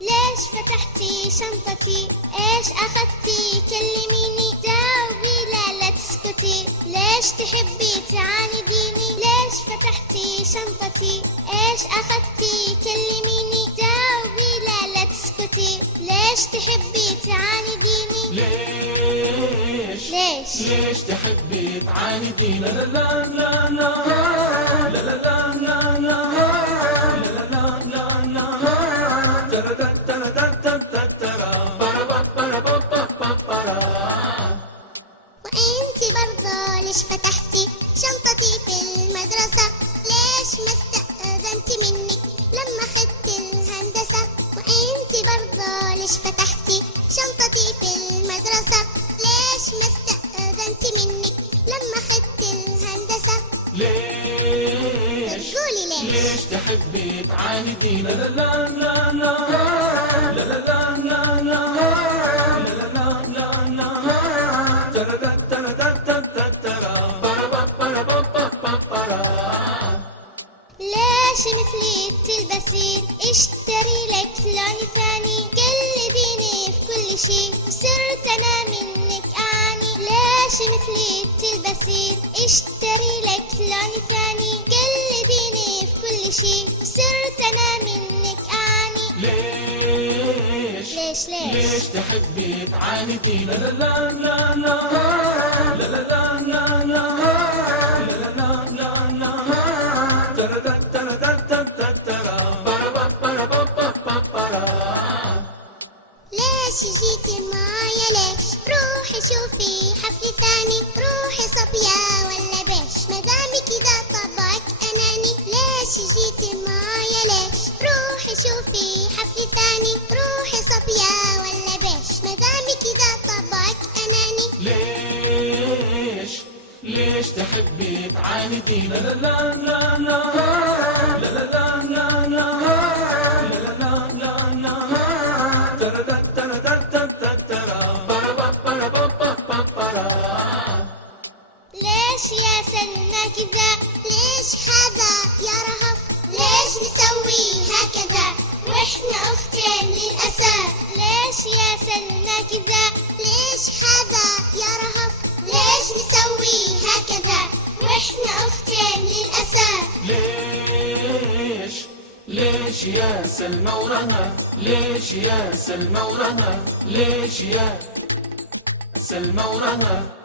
ليش فتحتي شنطتي؟ ايش اخذتي؟ كلميني، جاوبي لا تسكتي. ليش تحبي تعانديني؟ ليش فتحتي شنطتي؟ ايش اخذتي؟ كلميني، جاوبي لا تسكتي. ليش تحبي تعانديني؟ ليش تحبي تعانديني؟ لا لا لا لا لا لا لا لا لا لا لا لا وانتي برضه ليش فتحتي شنطتي في المدرسة؟ ليش ما استأذنتي مني لما خدت الهندسة؟ وانتي برضه ليش فتحتي شنطتي في المدرسة؟ ليش ما استأذنتي مني لما خدت الهندسة؟ بتقولي ليش تحبي تعانديني؟ لا لا لا لا لا لا لا لا لا لا ليش مثلي بتلبسين؟ اشتري لك لون ثاني، قلديني في كل شي وصرت انا منك اعاني. ليش مثلي بتلبسين؟ اشتري لك لون ثاني، قلديني في كل شي وصرت انا منك اعاني. ليش تحبي تعانديني؟ لا لا لا لا لا لا لا لا ليش جيتي معايا؟ ليش روحي شوفي حفل ثاني، روحي صبية ولا بيش مدامي كده طبعك أناني. ليش جيتي معايا؟ ليش روحي شوفي حفل ثاني، روحي صبية ولا بيش مدامي كده طبعك أناني. ليش تحبي تعانديني؟ لا لا لا لا لا لا لا ليش يا سلمى كذا؟ ليش هذا يا رهف؟ ليش نسوي هكذا واحنا اختين للاسف؟ ليش يا سلمى كذا؟ ليش هذا يا رهف؟ ليش نسوي هكذا واحنا اختين للاسف؟ ليش يا سلمى ورنا؟ ليش يا سلمى ورنا؟ ليش يا سلمى ورنا؟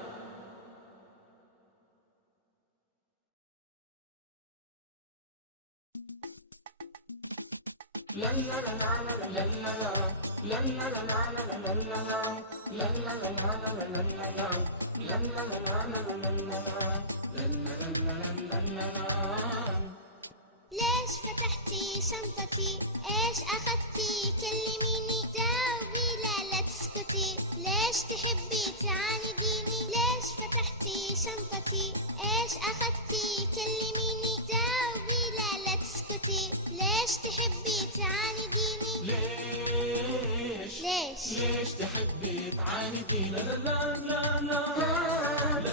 ليش فتحتي شنطتي؟ ايش اخذتي؟ كلميني، جاوبي لا تسكتي. ليش تحبي تعانديني؟ ليش فتحتي شنطتي؟ ايش اخذتي؟ كلميني، جاوبي لا تسكتي. ليش تحبي تعانديني؟ ليش تحبي تعانديني؟ لا لا لا لا